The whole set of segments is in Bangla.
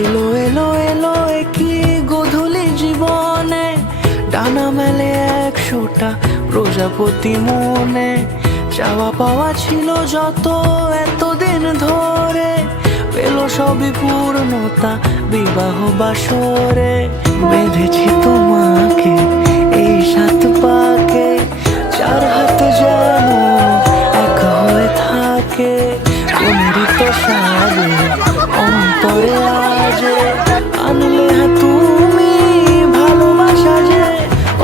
এলো এলো এলো কি গোধূলি জীবনে, ডানা মেলে 100টা প্রজাপতি মনে। চাওয়া পাওয়া ছিল যত এতদিন ধরে, পেল সবই পূর্ণতা বিবাহ বাসরে। বেঁধেছি তোমাকে এই 7 পাকে, 4 হাত যেন এক হয়ে থাকে। কোনেরই তো সাজে অন্তরে আজে, আনলে তুমি ভালোবাসা যে।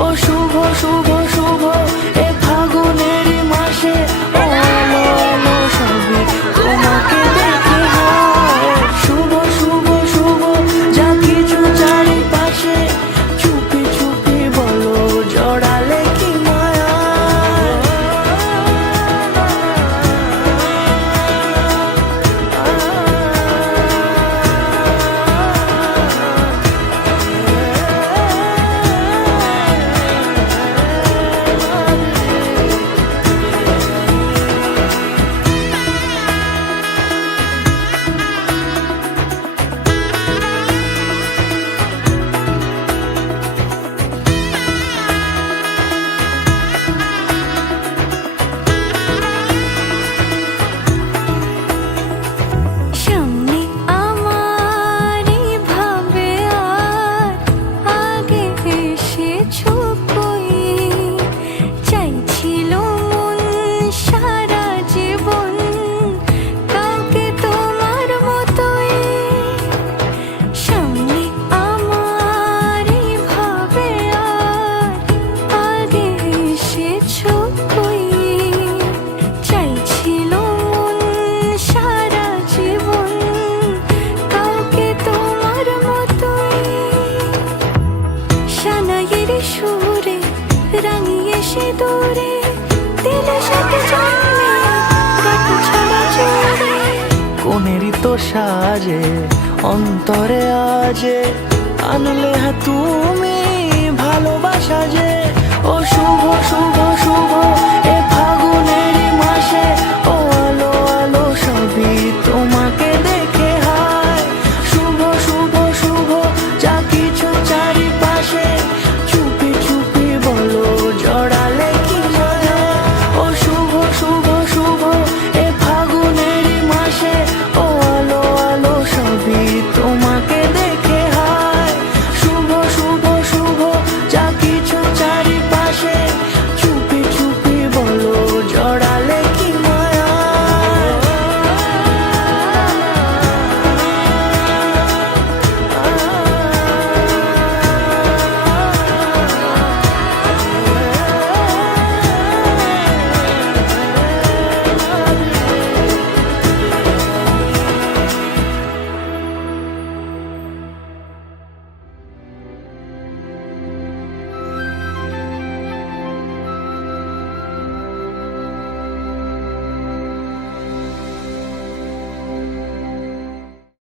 ও শুভ শুভ শুভ এ ফাগুনেরই মাসে, আলো আলো সবই তোমাকে দেখে হয়। শুভ শুভ শুভ যা কিছু চারিপাশে, চুপি চুপি বলো জড়ালে কি মায়া। কোনেরই তো সাজে অন্তরে আজে, আনলে তুমি